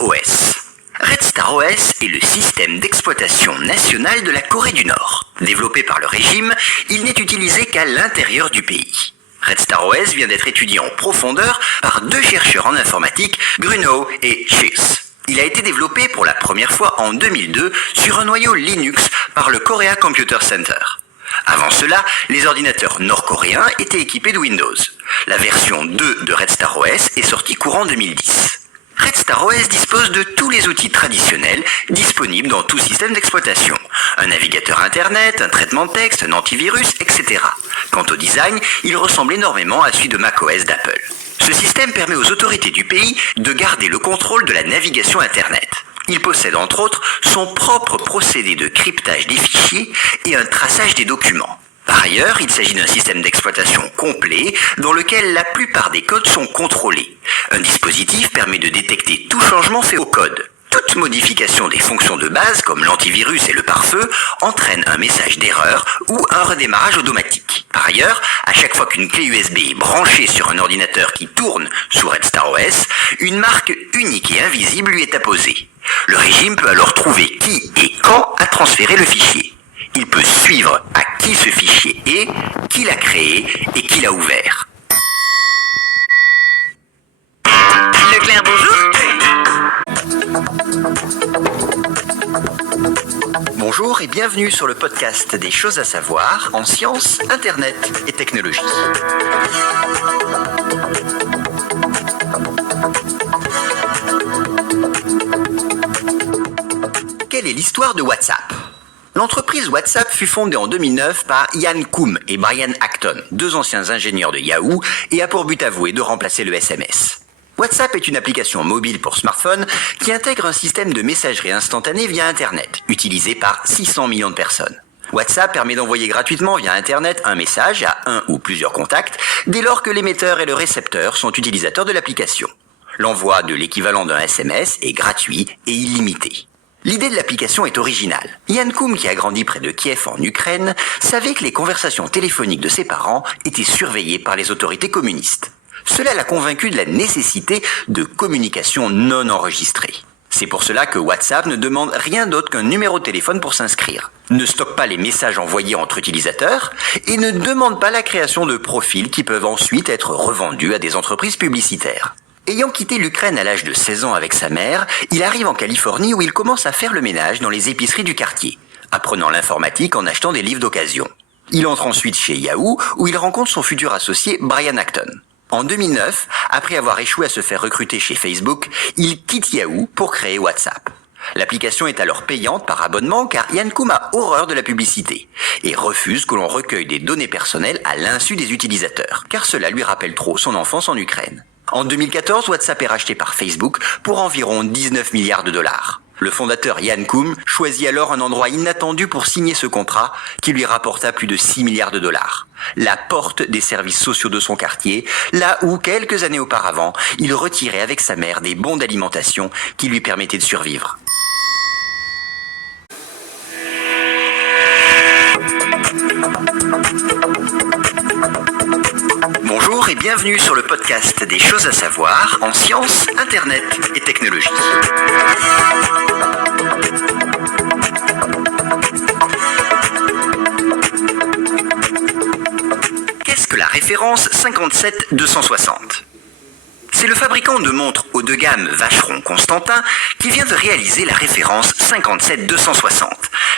OS. Red Star OS est le système d'exploitation national de la Corée du Nord. Développé par le régime, il n'est utilisé qu'à l'intérieur du pays. Red Star OS vient d'être étudié en profondeur par deux chercheurs en informatique, Grunow et Schiss. Il a été développé pour la première fois en 2002 sur un noyau Linux par le Korea Computer Center. Avant cela, les ordinateurs nord-coréens étaient équipés de Windows. La version 2 de Red Star OS est sortie courant 2010. Red Star OS dispose de tous les outils traditionnels disponibles dans tout système d'exploitation. Un navigateur internet, un traitement de texte, un antivirus, etc. Quant au design, il ressemble énormément à celui de macOS d'Apple. Ce système permet aux autorités du pays de garder le contrôle de la navigation internet. Il possède entre autres son propre procédé de cryptage des fichiers et un traçage des documents. Par ailleurs, il s'agit d'un système d'exploitation complet dans lequel la plupart des codes sont contrôlés. Un dispositif permet de détecter tout changement fait au code. Toute modification des fonctions de base, comme l'antivirus et le pare-feu, entraîne un message d'erreur ou un redémarrage automatique. Par ailleurs, à chaque fois qu'une clé USB est branchée sur un ordinateur qui tourne sous Red Star OS, une marque unique et invisible lui est apposée. Le régime peut alors trouver qui et quand a transféré le fichier. Il peut suivre à qui ce fichier est, qui l'a créé et qui l'a ouvert. Leclerc, bonjour. Bonjour et bienvenue sur le podcast des choses à savoir en sciences, internet et technologie. Quelle est l'histoire de WhatsApp ? L'entreprise WhatsApp fut fondée en 2009 par Ian Koum et Brian Acton, deux anciens ingénieurs de Yahoo, et a pour but avoué de remplacer le SMS. WhatsApp est une application mobile pour smartphone qui intègre un système de messagerie instantanée via Internet, utilisé par 600 millions de personnes. WhatsApp permet d'envoyer gratuitement via Internet un message à un ou plusieurs contacts dès lors que l'émetteur et le récepteur sont utilisateurs de l'application. L'envoi de l'équivalent d'un SMS est gratuit et illimité. L'idée de l'application est originale. Ian Koum, qui a grandi près de Kiev en Ukraine, savait que les conversations téléphoniques de ses parents étaient surveillées par les autorités communistes. Cela l'a convaincu de la nécessité de communication non enregistrée. C'est pour cela que WhatsApp ne demande rien d'autre qu'un numéro de téléphone pour s'inscrire, ne stocke pas les messages envoyés entre utilisateurs et ne demande pas la création de profils qui peuvent ensuite être revendus à des entreprises publicitaires. Ayant quitté l'Ukraine à l'âge de 16 ans avec sa mère, il arrive en Californie où il commence à faire le ménage dans les épiceries du quartier, apprenant l'informatique en achetant des livres d'occasion. Il entre ensuite chez Yahoo où il rencontre son futur associé Brian Acton. En 2009, après avoir échoué à se faire recruter chez Facebook, il quitte Yahoo pour créer WhatsApp. L'application est alors payante par abonnement car Ian Koum a horreur de la publicité et refuse que l'on recueille des données personnelles à l'insu des utilisateurs, car cela lui rappelle trop son enfance en Ukraine. En 2014, WhatsApp est racheté par Facebook pour environ 19 milliards de dollars. Le fondateur Ian Koum choisit alors un endroit inattendu pour signer ce contrat qui lui rapporta plus de 6 milliards de dollars. La porte des services sociaux de son quartier, là où quelques années auparavant, il retirait avec sa mère des bons d'alimentation qui lui permettaient de survivre. Bonjour et bienvenue sur le podcast des choses à savoir en sciences, internet et technologie. Qu'est-ce que la référence 57260 ? C'est le fabricant de montres haut de gamme Vacheron Constantin qui vient de réaliser la référence 57260,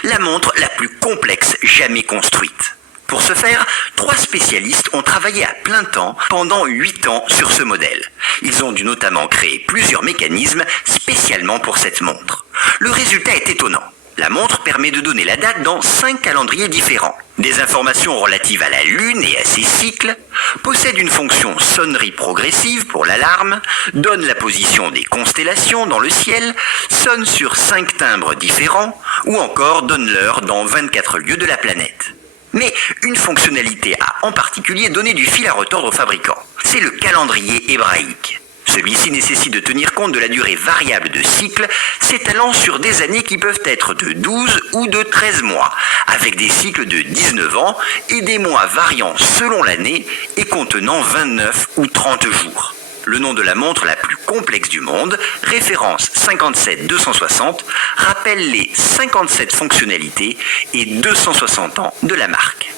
la montre la plus complexe jamais construite. Pour ce faire, 3 spécialistes ont travaillé à plein temps pendant 8 ans sur ce modèle. Ils ont dû notamment créer plusieurs mécanismes spécialement pour cette montre. Le résultat est étonnant. La montre permet de donner la date dans 5 calendriers différents. Des informations relatives à la Lune et à ses cycles, possède une fonction sonnerie progressive pour l'alarme, donne la position des constellations dans le ciel, sonne sur 5 timbres différents, ou encore donne l'heure dans 24 lieux de la planète. Mais une fonctionnalité a en particulier donné du fil à retordre aux fabricants. C'est le calendrier hébraïque. Celui-ci nécessite de tenir compte de la durée variable de cycles, s'étalant sur des années qui peuvent être de 12 ou de 13 mois, avec des cycles de 19 ans et des mois variant selon l'année et contenant 29 ou 30 jours. le nom de la montre la plus complexe du monde, référence 57260, rappelle les 57 fonctionnalités et 260 ans de la marque.